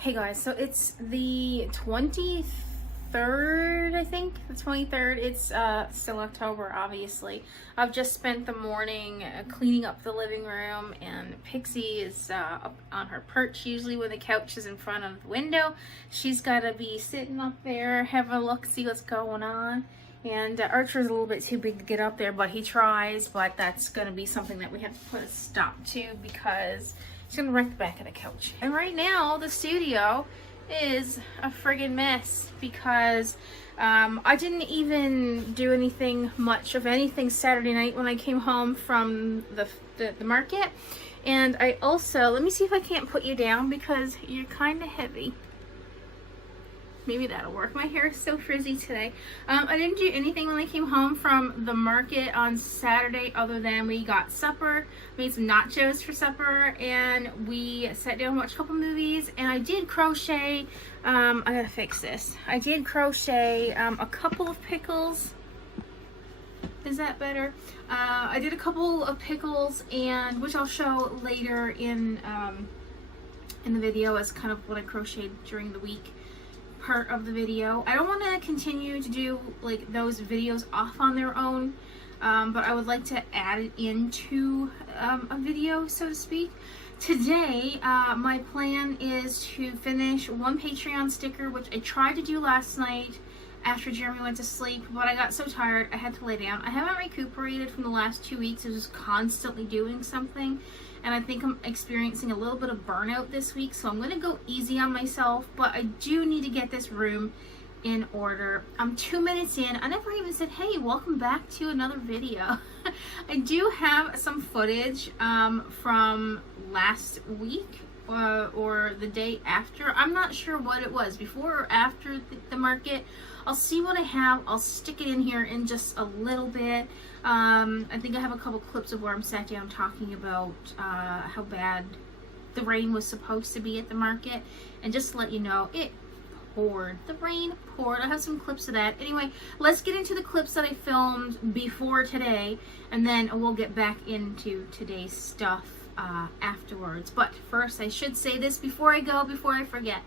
Hey guys, so it's the 23rd, I think, the 23rd. It's still October, obviously. I've just spent the morning cleaning up the living room, and Pixie is up on her perch, usually when the couch is in front of the window. She's got to be sitting up there, having a look, see what's going on. And Archer's a little bit too big to get up there, but he tries, but that's going to be something that we have to put a stop to because he's going to wreck the back of the couch. And right now, the studio is a friggin' mess because I didn't even do anything much of anything Saturday night when I came home from the market. And I also, let me see if I can't put you down because you're kind of heavy. Maybe that'll work. My hair is so frizzy today. I didn't do anything when I came home from the market on Saturday other than we got supper, made some nachos for supper, and we sat down and watched a couple movies, and I did crochet. I gotta fix this. I did crochet a couple of pickles. Is that better? I did a couple of pickles, and which I'll show later in the video as kind of what I crocheted during the week part of the video. I don't want to continue to do like those videos off on their own, but I would like to add it into a video, so to speak. Today, my plan is to finish one Patreon sticker, which I tried to do last night after Jeremy went to sleep, but I got so tired I had to lay down. I haven't recuperated from the last 2 weeks of just constantly doing something, and I think I'm experiencing a little bit of burnout this week, so I'm going to go easy on myself, but I do need to get this room in order. I'm 2 minutes in. I never even said, hey, welcome back to another video. I do have some footage from last week or the day after. I'm not sure what it was, before or after the market. I'll see what I have. I'll stick it in here in just a little bit. I think I have a couple clips of where I'm sat down talking about how bad the rain was supposed to be at the market, and just to let you know, it poured. The rain poured. I have some clips of that. Anyway, let's get into the clips that I filmed before today, and then we'll get back into today's stuff afterwards. But first, I should say this before I go, before I forget.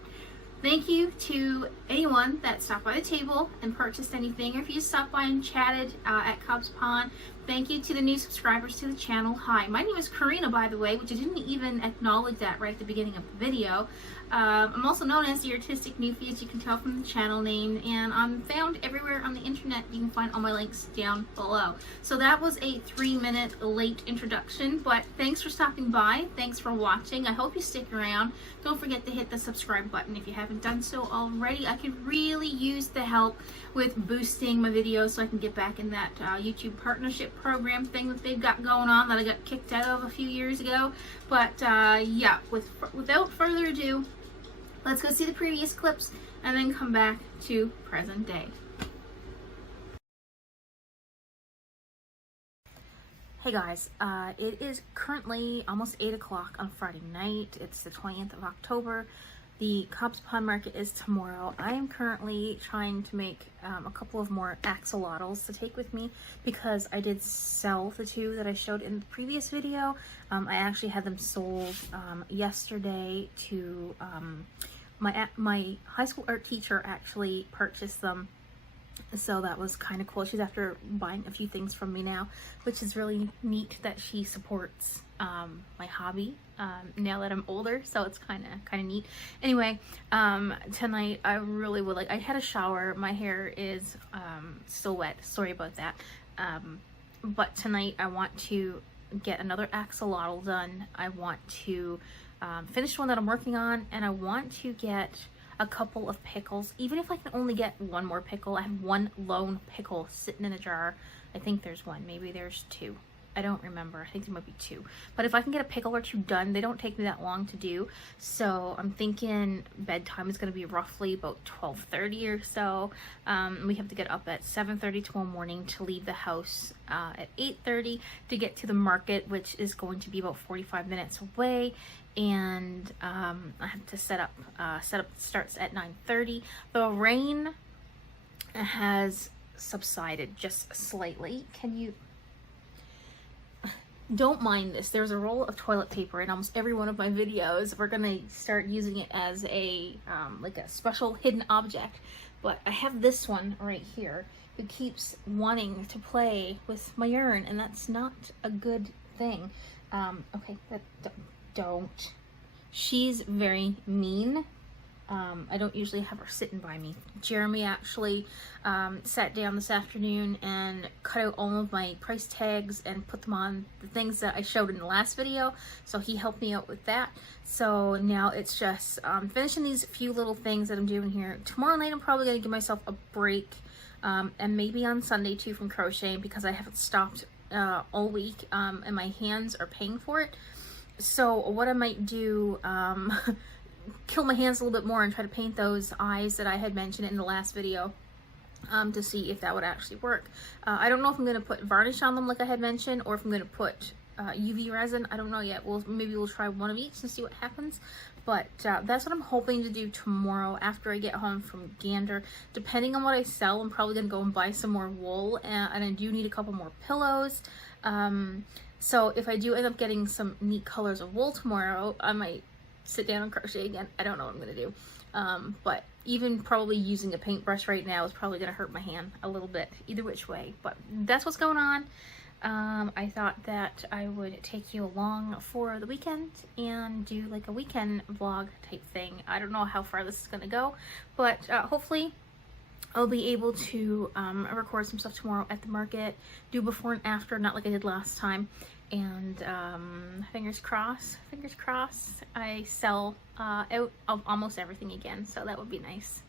Thank you to anyone that stopped by the table and purchased anything, or if you stopped by and chatted at Cobb's Pond. Thank you to the new subscribers to the channel. Hi, my name is Karina, by the way, which I didn't even acknowledge that right at the beginning of the video. I'm also known as the Artistic Newfie, as you can tell from the channel name, and I'm found everywhere on the internet. You can find all my links down below. So that was a 3-minute late introduction, but thanks for stopping by. Thanks for watching. I hope you stick around. Don't forget to hit the subscribe button if you haven't done so already. I could really use the help with boosting my videos so I can get back in that YouTube partnership program thing that they've got going on that I got kicked out of a few years ago. But yeah, without further ado, let's go see the previous clips and then come back to present day. Hey guys, it is currently almost 8 o'clock on Friday night. It's the 20th of October. The Cobb's Pond Market is tomorrow. I am currently trying to make a couple of more axolotls to take with me because I did sell the 2 that I showed in the previous video. I actually had them sold yesterday to my high school art teacher. Actually purchased them, so that was kind of cool. She's after buying a few things from me now, which is really neat that she supports my hobby now that I'm older, so it's kind of neat. Anyway, tonight I really would like, I had a shower, my hair is still wet, sorry about that, but tonight I want to get another axolotl done. I want to finish one that I'm working on, and I want to get a couple of pickles, even if I can only get one more pickle. I have one lone pickle sitting in a jar. I think there's one, maybe there's 2. I don't remember. I think there might be 2. But if I can get a pickle or 2 done, they don't take me that long to do. So I'm thinking bedtime is going to be roughly about 12:30 or so. We have to get up at 7:30 tomorrow morning to leave the house at 8:30 to get to the market, which is going to be about 45 minutes away. And I have to set up starts at 9:30. The rain has subsided just slightly. don't mind this. There's a roll of toilet paper in almost every one of my videos. We're gonna start using it as a like a special hidden object. But I have this one right here who keeps wanting to play with my yarn, and that's not a good thing. Okay, don't. She's very mean. I don't usually have her sitting by me. Jeremy actually sat down this afternoon and cut out all of my price tags and put them on the things that I showed in the last video. So he helped me out with that. So now it's just finishing these few little things that I'm doing here. Tomorrow night I'm probably going to give myself a break, and maybe on Sunday too, from crocheting, because I haven't stopped all week, and my hands are paying for it. So what I might do, kill my hands a little bit more and try to paint those eyes that I had mentioned in the last video, to see if that would actually work. I don't know if I'm going to put varnish on them like I had mentioned, or if I'm going to put UV resin. I don't know yet. Maybe we'll try one of each and see what happens. But that's what I'm hoping to do tomorrow after I get home from Gander. Depending on what I sell, I'm probably going to go and buy some more wool, and I do need a couple more pillows. So if I do end up getting some neat colors of wool tomorrow, I might sit down and crochet again. I don't know what I'm going to do. But even probably using a paintbrush right now is probably going to hurt my hand a little bit, either which way. But that's what's going on. I thought that I would take you along for the weekend and do like a weekend vlog type thing. I don't know how far this is going to go, but hopefully I'll be able to record some stuff tomorrow at the market, do before and after, not like I did last time. And fingers crossed, I sell out of almost everything again, so that would be nice.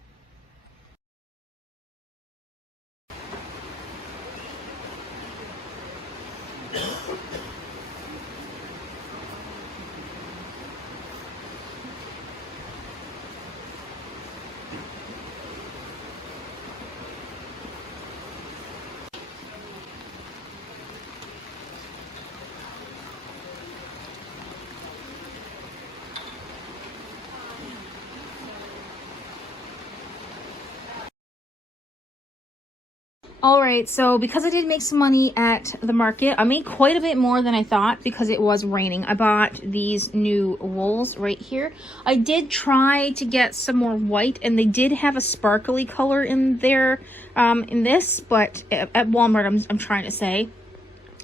Alright, so because I did make some money at the market, I made quite a bit more than I thought because it was raining. I bought these new wools right here. I did try to get some more white, and they did have a sparkly color in there, in this, but at Walmart, I'm trying to say.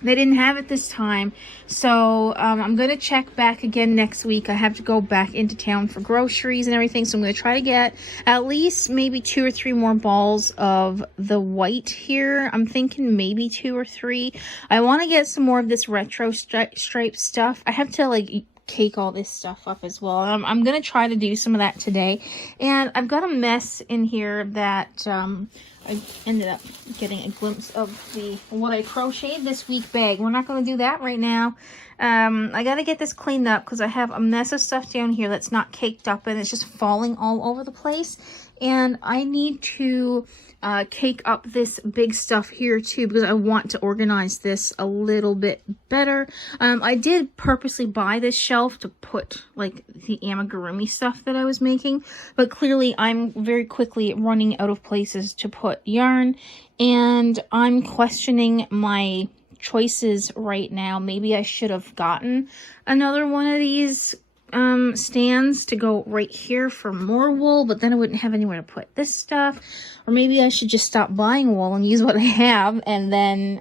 They didn't have it this time, so I'm going to check back again next week. I have to go back into town for groceries and everything, so I'm going to try to get at least maybe 2 or 3 more balls of the white here. I'm thinking maybe 2 or 3. I want to get some more of this retro stripe stuff. I have to like cake all this stuff up as well. I'm going to try to do some of that today. And I've got a mess in here that I ended up getting a glimpse of what I crocheted this week bag. We're not going to do that right now. I got to get this cleaned up because I have a mess of stuff down here that's not caked up and it's just falling all over the place. And I need to cake up this big stuff here too because I want to organize this a little bit better. I did purposely buy this shelf to put like the amigurumi stuff that I was making, but clearly I'm very quickly running out of places to put yarn, and I'm questioning my choices right now. Maybe I should have gotten another one of these stands to go right here for more wool, but then I wouldn't have anywhere to put this stuff. Or maybe I should just stop buying wool and use what I have and then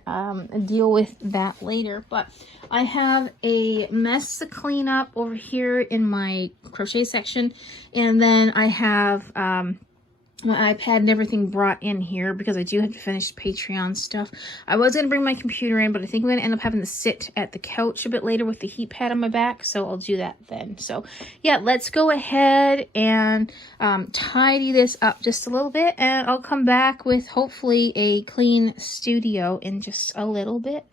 deal with that later. But I have a mess to clean up over here in my crochet section, and then I have my iPad and everything brought in here because I do have to finish Patreon stuff. I was going to bring my computer in, but I think I'm going to end up having to sit at the couch a bit later with the heat pad on my back, so I'll do that then. So yeah, let's go ahead and tidy this up just a little bit, and I'll come back with hopefully a clean studio in just a little bit.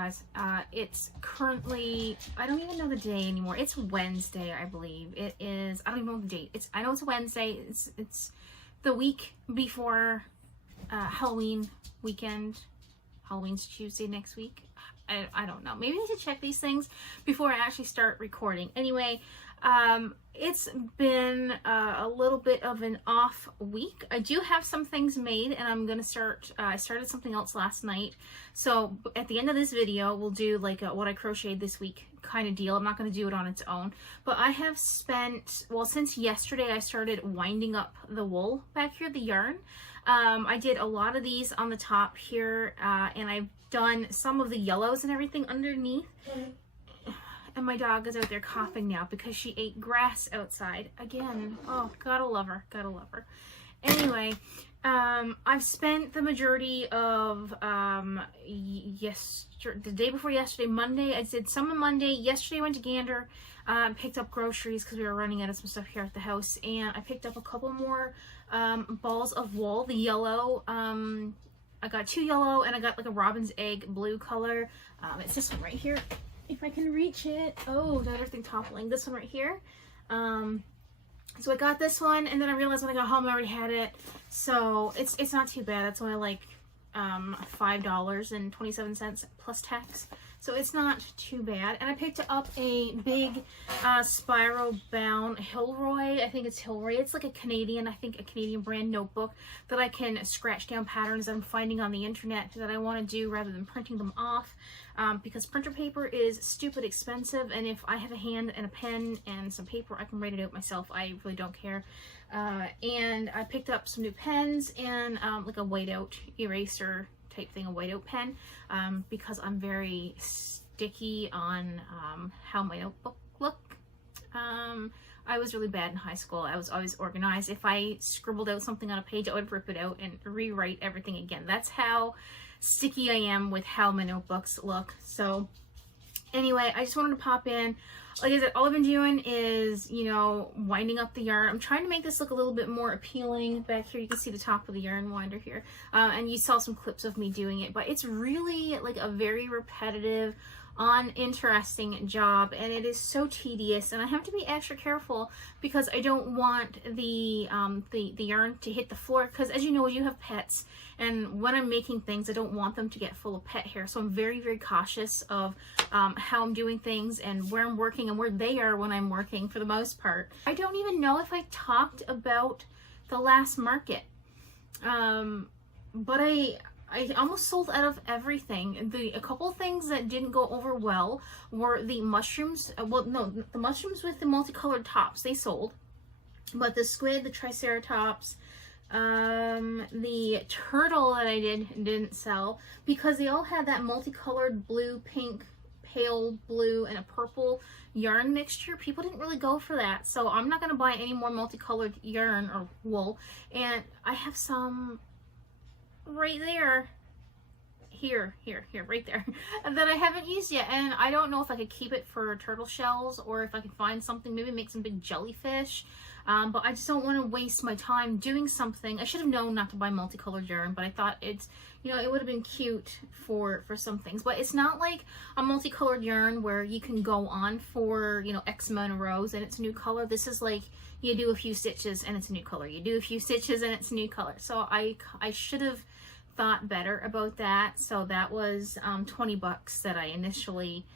guys. It's currently, I don't even know the day anymore. It's Wednesday, I believe. It is, I don't even know the date. I know it's Wednesday. It's the week before Halloween weekend. Halloween's Tuesday next week. I don't know. Maybe I should check these things before I actually start recording. Anyway, it's been a little bit of an off week. I do have some things made, and I'm gonna start, I started something else last night. So at the end of this video, we'll do like a what I crocheted this week kind of deal. I'm not gonna do it on its own, but I have spent, well, since yesterday I started winding up the wool back here, the yarn. I did a lot of these on the top here, and I've done some of the yellows and everything underneath. And my dog is out there coughing now because she ate grass outside again. Oh, gotta love her, gotta love her. Anyway, I've spent the majority of the day before yesterday, Monday. I did some on Monday. Yesterday I went to Gander, picked up groceries because we were running out of some stuff here at the house, and I picked up a couple more balls of wool. The yellow, I got 2 yellow, and I got like a robin's egg blue color. It's this one right here, if I can reach it. Oh, got everything toppling. This one right here. So I got this one, and then I realized when I got home I already had it. So it's not too bad. It's only like $5.27 plus tax. So it's not too bad. And I picked up a big spiral bound Hilroy. I think it's Hilroy. It's like a Canadian brand notebook that I can scratch down patterns that I'm finding on the internet that I want to do rather than printing them off. Because printer paper is stupid expensive, and if I have a hand and a pen and some paper, I can write it out myself. I really don't care. And I picked up some new pens and like a whiteout eraser type thing, a whiteout pen, because I'm very sticky on how my notebook look. I was really bad in high school. I was always organized. If I scribbled out something on a page, I would rip it out and rewrite everything again. That's how sticky I am with how my notebooks look. So anyway, I just wanted to pop in. Like I said, all I've been doing is, you know, winding up the yarn. I'm trying to make this look a little bit more appealing. Back here, you can see the top of the yarn winder here. And you saw some clips of me doing it, but it's really like a very repetitive, uninteresting job, and it is so tedious, and I have to be extra careful because I don't want the yarn to hit the floor, because as you know, you have pets, and when I'm making things, I don't want them to get full of pet hair. So I'm very, very cautious of how I'm doing things and where I'm working and where they are when I'm working for the most part. I don't even know if I talked about the last market, but I almost sold out of everything. A couple things that didn't go over well were the mushrooms. Well, no, the mushrooms with the multicolored tops, they sold. But the squid, the triceratops, the turtle that I didn't sell because they all had that multicolored blue, pink, pale blue, and a purple yarn mixture. People didn't really go for that. So I'm not going to buy any more multicolored yarn or wool. And I have some right there, here, right there, that I haven't used yet, and I don't know if I could keep it for turtle shells or if I could find something, maybe make some big jellyfish, but I just don't want to waste my time doing something. I should have known not to buy multicolored yarn, but I thought it's, you know, it would have been cute for some things. But it's not like a multicolored yarn where you can go on for, you know, X amount of rows and it's a new color. This is like you do a few stitches and it's a new color, you do a few stitches and it's a new color. So I should have thought better about that. So that was 20 bucks that I initially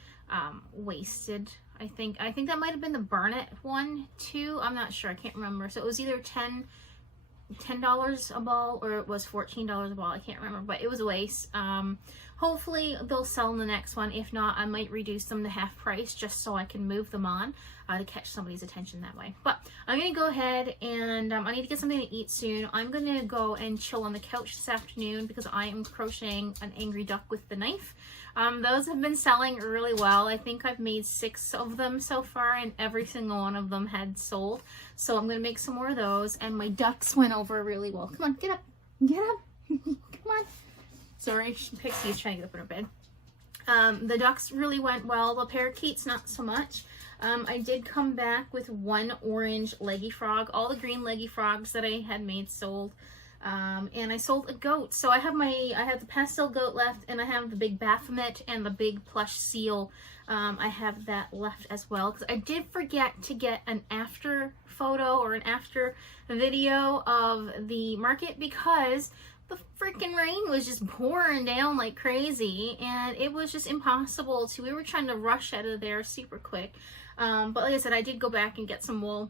wasted. I think that might have been the Barnet one too. I'm not sure, I can't remember. So it was either $10 a ball or it was $14 a ball. I can't remember, but it was a waste. Hopefully they'll sell in the next one. If not, I might reduce them to half price just so I can move them on to catch somebody's attention that way. But I'm gonna go ahead and I need to get something to eat soon. I'm gonna go and chill on the couch this afternoon because I am crocheting an angry duck with the knife. Those have been selling really well. I think I've made 6 of them so far and every single one of them had sold. So I'm gonna make some more of those, and my ducks went over really well. Come on, get up, get up. Come on. Sorry, Pixie is trying to get up in her bed. The ducks really went well. The parakeets, not so much. I did come back with 1 orange leggy frog. All the green leggy frogs that I had made sold. And I sold a goat. So I have the pastel goat left, and I have the big Baphomet and the big plush seal. I have that left as well, because I did forget to get an after photo or an after video of the market, because the freaking rain was just pouring down like crazy, and it was just impossible we were trying to rush out of there super quick. But like I said, I did go back and get some wool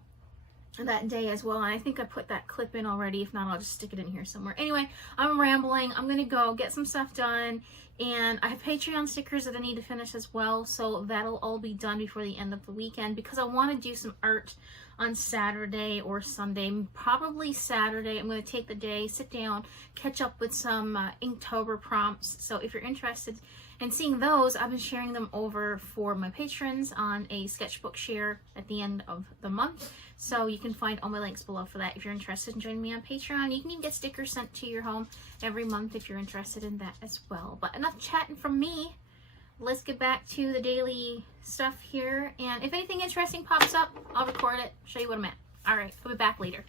that day as well, and I think I put that clip in already. If not, I'll just stick it in here somewhere. Anyway, I'm rambling. I'm gonna go get some stuff done, and I have Patreon stickers that I need to finish as well, so that'll all be done before the end of the weekend, because I want to do some art on Saturday or Sunday, probably Saturday. I'm going to take the day, sit down, catch up with some Inktober prompts. So if you're interested in seeing those, I've been sharing them over for my patrons on a sketchbook share at the end of the month. So you can find all my links below for that if you're interested in joining me on Patreon. You can even get stickers sent to your home every month if you're interested in that as well. But enough chatting from me. Let's get back to the daily stuff here. And if anything interesting pops up, I'll record it, show you what I'm at. All right, I'll be back later.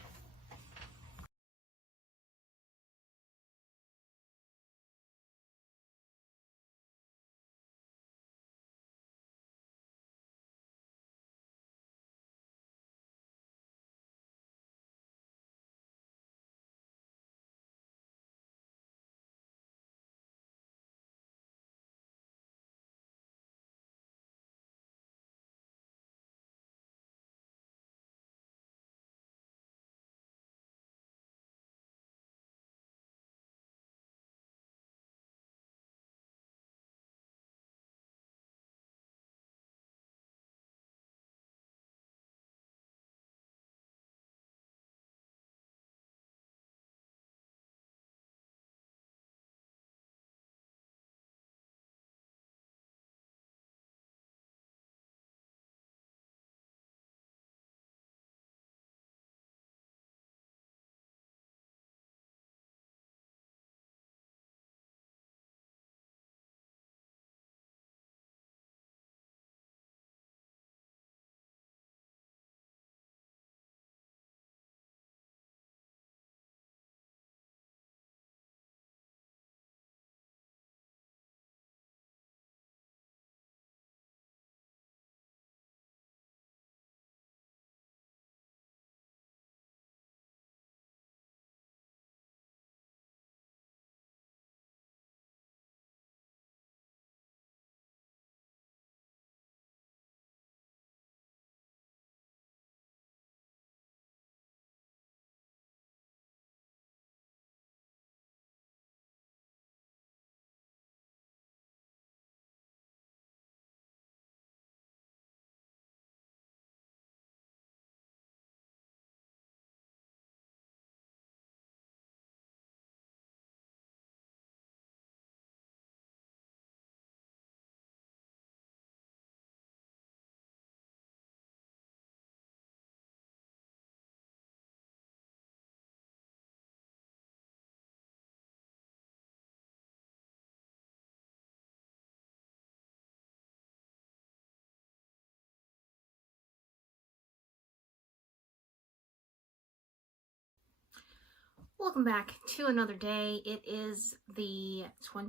Welcome back to another day. It is the I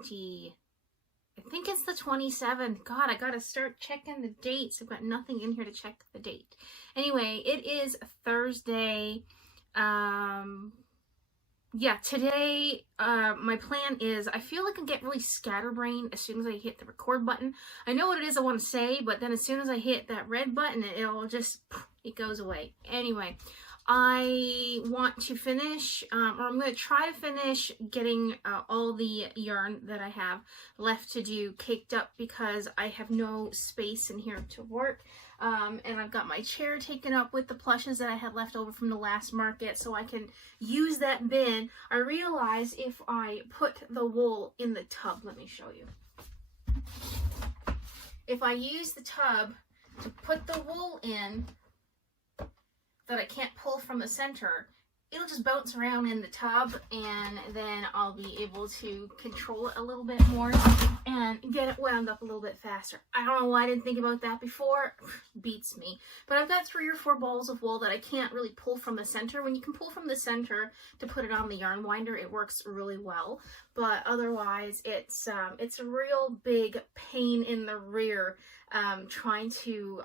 think it's the 27th. God, I gotta start checking the dates. I've got nothing in here to check the date. Anyway, it is Thursday. Yeah, today, my plan is, I feel like I get really scatterbrained as soon as I hit the record button. I know what it is I want to say, but then as soon as I hit that red button, it'll just, it goes away. Anyway, I want to finish, or I'm going to try to finish getting all the yarn that I have left to do caked up, because I have no space in here to work. And I've got my chair taken up with the plushes that I had left over from the last market, so I can use that bin. I realize if I put the wool in the tub, let me show you. If I use the tub to put the wool in that I can't pull from the center, it'll just bounce around in the tub, and then I'll be able to control it a little bit more and get it wound up a little bit faster. I don't know why I didn't think about that before. Beats me. But I've got 3 or 4 balls of wool that I can't really pull from the center. When you can pull from the center to put it on the yarn winder, it works really well. But otherwise, it's a real big pain in the rear trying to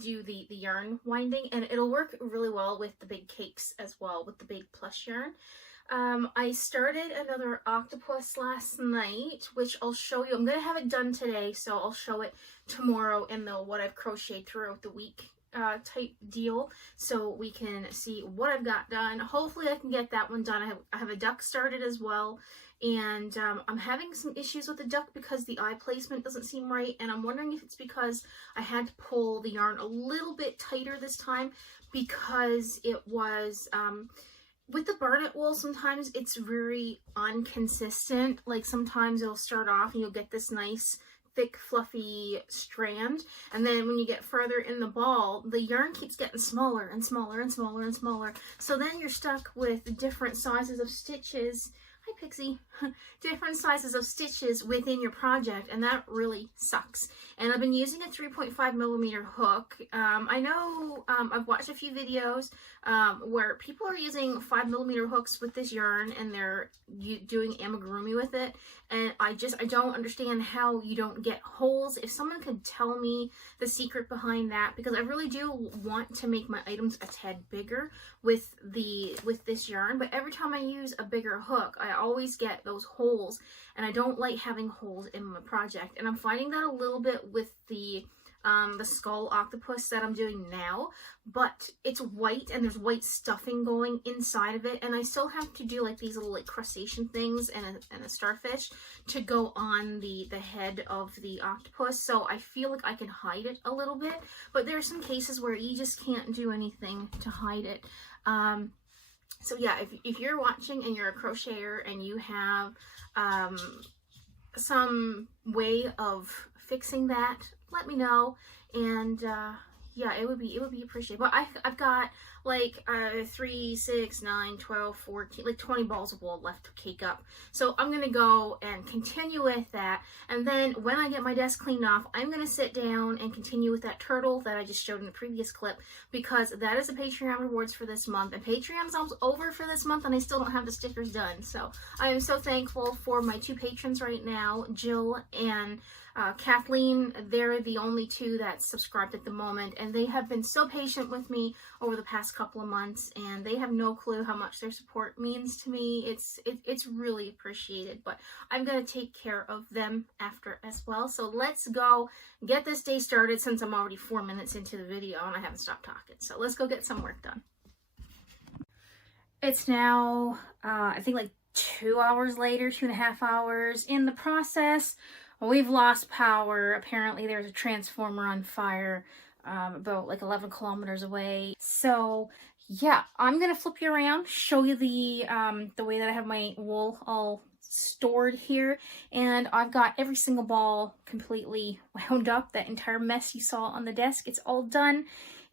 do the yarn winding, and it'll work really well with the big cakes as well, with the big plush yarn. I started another octopus last night, which I'll show you. I'm gonna have it done today, so I'll show it tomorrow in the what I've crocheted throughout the week type deal, so we can see what I've got done. Hopefully I can get that one done. I have a duck started as well, and I'm having some issues with the duck because the eye placement doesn't seem right, and I'm wondering if it's because I had to pull the yarn a little bit tighter this time, because it was with the barnet wool, sometimes it's very inconsistent. Like sometimes it'll start off and you'll get this nice thick fluffy strand, and then when you get further in the ball, the yarn keeps getting smaller and smaller and smaller and smaller, so then you're stuck with different sizes of stitches. Hi Pixie. Different sizes of stitches within your project, and that really sucks. And I've been using a 3.5mm hook. I know I've watched a few videos where people are using 5mm hooks with this yarn, and they're doing amigurumi with it, and I don't understand how you don't get holes. If someone could tell me the secret behind that, because I really do want to make my items a tad bigger with this yarn, but every time I use a bigger hook, I always get those holes, and I don't like having holes in my project. And I'm finding that a little bit with the skull octopus that I'm doing now, but it's white and there's white stuffing going inside of it, and I still have to do like these little like crustacean things and a starfish to go on the head of the octopus, so I feel like I can hide it a little bit, but there are some cases where you just can't do anything to hide it. So yeah, if you're watching and you're a crocheter and you have some way of fixing that, let me know. And yeah, it would be appreciated. But I've got like 3, 6, 9, 12, 14, like 20 balls of wool left to cake up. So I'm gonna go and continue with that, and then when I get my desk cleaned off, I'm gonna sit down and continue with that turtle that I just showed in the previous clip, because that is the Patreon rewards for this month, and Patreon's almost over for this month and I still don't have the stickers done. So I am so thankful for my 2 patrons right now, Jill and Kathleen. They're the only 2 that's subscribed at the moment, and they have been so patient with me over the past couple of months, and they have no clue how much their support means to me. It's really appreciated, but I'm gonna take care of them after as well. So let's go get this day started, since I'm already 4 minutes into the video and I haven't stopped talking. So let's go get some work done. It's now I think like 2 hours later, 2.5 hours in the process. We've lost power. Apparently there's a transformer on fire about like 11 kilometers away. So yeah, I'm gonna flip you around, show you the way that I have my wool all stored here, and I've got every single ball completely wound up. That entire mess you saw on the desk, it's all done,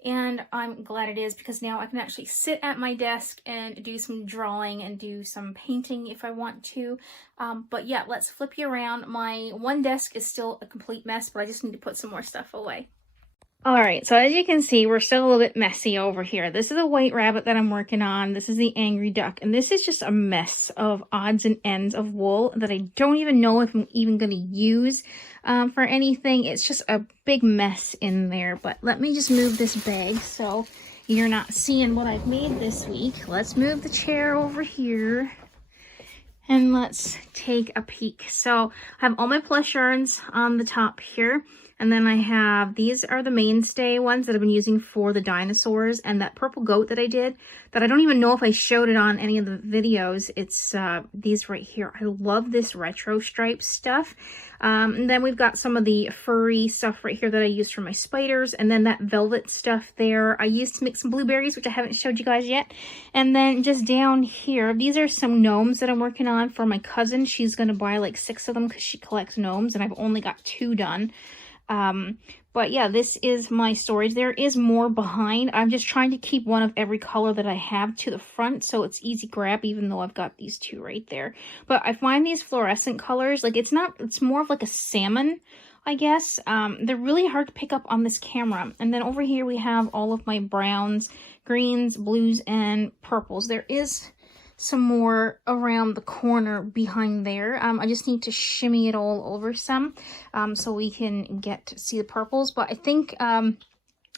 and I'm glad it is, because now I can actually sit at my desk and do some drawing and do some painting if I want to. But yeah, let's flip you around. My one desk is still a complete mess, but I just need to put some more stuff away. Alright, so as you can see, we're still a little bit messy over here. This is a white rabbit that I'm working on. This is the angry duck. And this is just a mess of odds and ends of wool that I don't even know if I'm even going to use for anything. It's just a big mess in there. But let me just move this bag so you're not seeing what I've made this week. Let's move the chair over here, and let's take a peek. So I have all my plush yarns on the top here. And then I have, these are the mainstay ones that I've been using for the dinosaurs, and that purple goat that I did, that I don't even know if I showed it on any of the videos. It's these right here. I love this retro stripe stuff. And then we've got some of the furry stuff right here that I used for my spiders, and then that velvet stuff there I used to make some blueberries, which I haven't showed you guys yet. And then just down here, these are some gnomes that I'm working on for my cousin. She's going to buy like 6 of them because she collects gnomes, and I've only got 2 done. But yeah, this is my storage. There is more behind. I'm just trying to keep one of every color that I have to the front so it's easy grab, even though I've got these two right there. But I find these fluorescent colors, like it's more of like a salmon, I guess. They're really hard to pick up on this camera. And then over here we have all of my browns, greens, blues, and purples. There is some more around the corner behind there. I just need to shimmy it all over some so we can get to see the purples. But I think I'm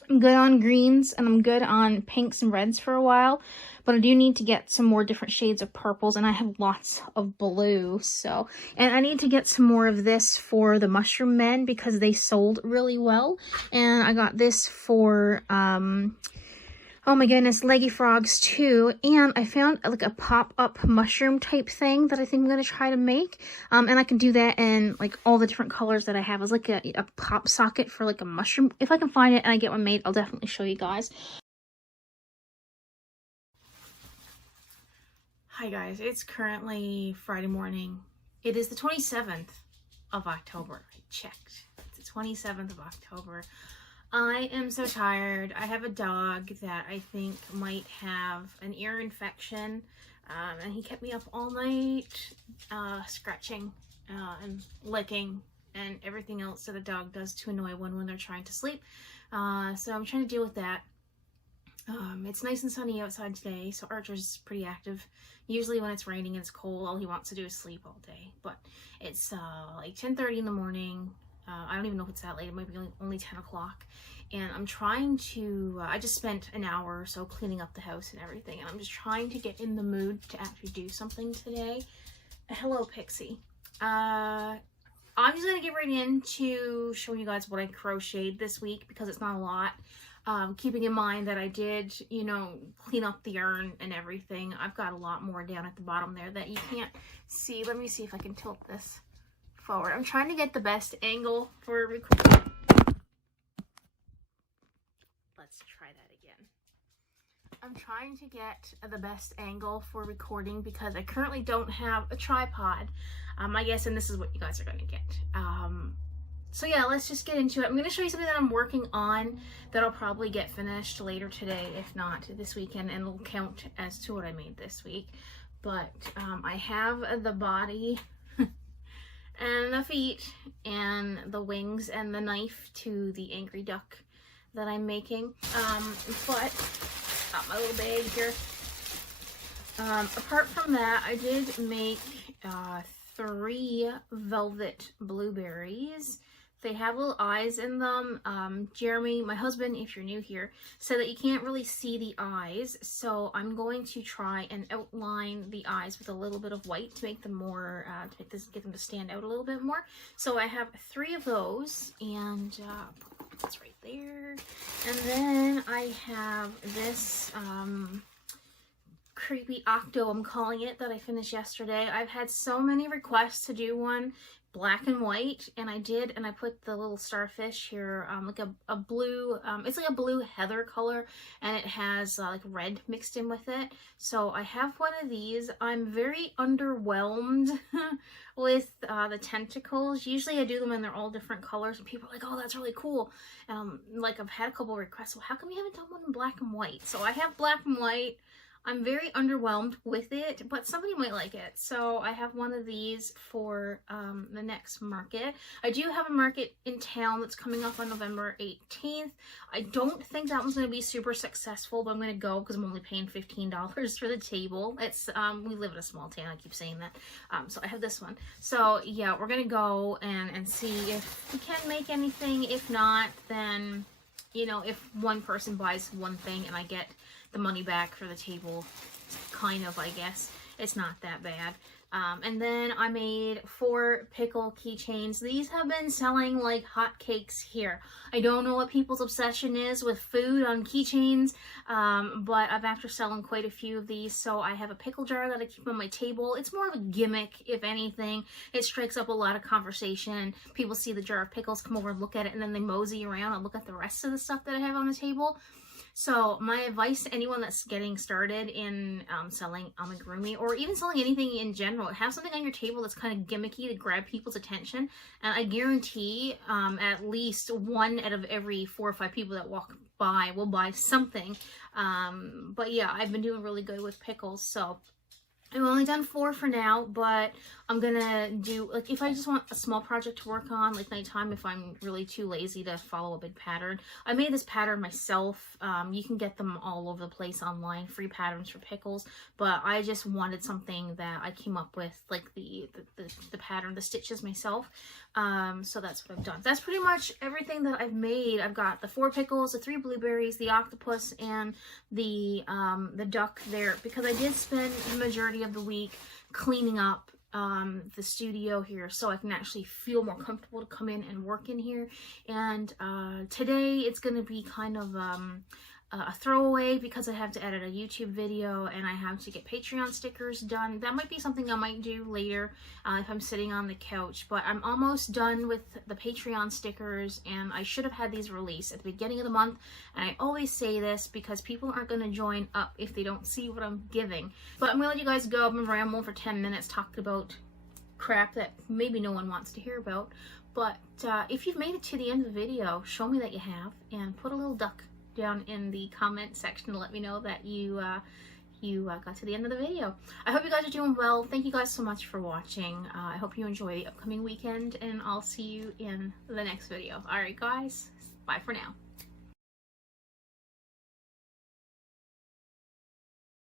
good on greens and I'm good on pinks and reds for a while. But I do need to get some more different shades of purples, and I have lots of blue. So, and I need to get some more of this for the mushroom men because they sold really well. And I got this for oh my goodness, leggy frogs too. And I found like a pop-up mushroom type thing that I think I'm going to try to make. And I can do that in like all the different colors that I have. It's like a pop socket for like a mushroom. If I can find it and I get one made, I'll definitely show you guys. Hi guys, it's currently Friday morning. It is the 27th of October. I checked. It's the 27th of October. I am so tired. I have a dog that I think might have an ear infection, and he kept me up all night scratching and licking and everything else that a dog does to annoy one when they're trying to sleep. So I'm trying to deal with that. It's nice and sunny outside today, so Archer's pretty active. Usually when it's raining and it's cold, all he wants to do is sleep all day. But it's like 10:30 in the morning. I don't even know if it's that late. It might be only 10 o'clock. And I'm trying to, I just spent an hour or so cleaning up the house and everything. And I'm just trying to get in the mood to actually do something today. Hello, Pixie. I'm just going to get right into showing you guys what I crocheted this week because it's not a lot. Keeping in mind that I did, you know, clean up the urn and everything. I've got a lot more down at the bottom there that you can't see. Let me see if I can tilt this forward. I'm trying to get the best angle for recording. Let's try that again. I'm trying to get the best angle for recording because I currently don't have a tripod. I guess, and this is what you guys are going to get. So yeah, let's just get into it. I'm going to show you something that I'm working on that I'll probably get finished later today, if not this weekend, and it'll count as to what I made this week. But I have the body and the feet and the wings and the knife to the angry duck that I'm making. But got my little bag here. Apart from that, I did make 3 velvet blueberries. They have little eyes in them. Jeremy, my husband, if you're new here, said that you can't really see the eyes, so I'm going to try and outline the eyes with a little bit of white to make them more, get them to stand out a little bit more. So I have 3 of those, and that's right there. And then I have this creepy octo, I'm calling it, that I finished yesterday. I've had so many requests to do one black and white, and I did, and I put the little starfish here, like a blue, it's like a blue heather color, and it has like red mixed in with it. So I have one of these. I'm very underwhelmed with the tentacles. Usually I do them and they're all different colors, and people are like, oh, that's really cool. Like I've had a couple requests, well, how come you haven't done one in black and white? So I have black and white. I'm very underwhelmed with it, but somebody might like it. So I have one of these for the next market. I do have a market in town that's coming up on November 18th. I don't think that one's going to be super successful, but I'm going to go because I'm only paying $15 for the table. It's we live in a small town, I keep saying that. So I have this one. So yeah, we're going to go and see if we can make anything. If not, then, you know, if one person buys one thing and I get the money back for the table, kind of, I guess. It's not that bad. And then I made 4 pickle keychains. These have been selling like hotcakes here. I don't know what people's obsession is with food on keychains, but I've after selling quite a few of these. So I have a pickle jar that I keep on my table. It's more of a gimmick, if anything. It strikes up a lot of conversation. People see the jar of pickles, come over and look at it, and then they mosey around and look at the rest of the stuff that I have on the table. So my advice to anyone that's getting started in selling amigurumi, or even selling anything in general, have something on your table that's kind of gimmicky to grab people's attention. And I guarantee at least 1 out of every 4 or 5 people that walk by will buy something. But yeah, I've been doing really good with pickles. So I've only done 4 for now, but I'm gonna do, like, if I just want a small project to work on, like nighttime, if I'm really too lazy to follow a big pattern. I made this pattern myself. You can get them all over the place online, free patterns for pickles, but I just wanted something that I came up with, like the pattern, the stitches myself. So that's what I've done. That's pretty much everything that I've made. I've got the 4 pickles, the 3 blueberries, the octopus, and the duck there, because I did spend the majority of the week cleaning up the studio here, so I can actually feel more comfortable to come in and work in here. And today it's going to be kind of a throwaway, because I have to edit a YouTube video and I have to get Patreon stickers done. That might be something I might do later if I'm sitting on the couch, but I'm almost done with the Patreon stickers, and I should have had these released at the beginning of the month. And I always say this because people aren't going to join up if they don't see what I'm giving. But I'm going to let you guys go. I've been rambling for 10 minutes talking about crap that maybe no one wants to hear about. But if you've made it to the end of the video, show me that you have, and put a little duck down in the comment section to let me know that you got to the end of the video. I hope you guys are doing well. Thank you guys so much for watching. I hope you enjoy the upcoming weekend, and I'll see you in the next video. Alright guys, bye for now.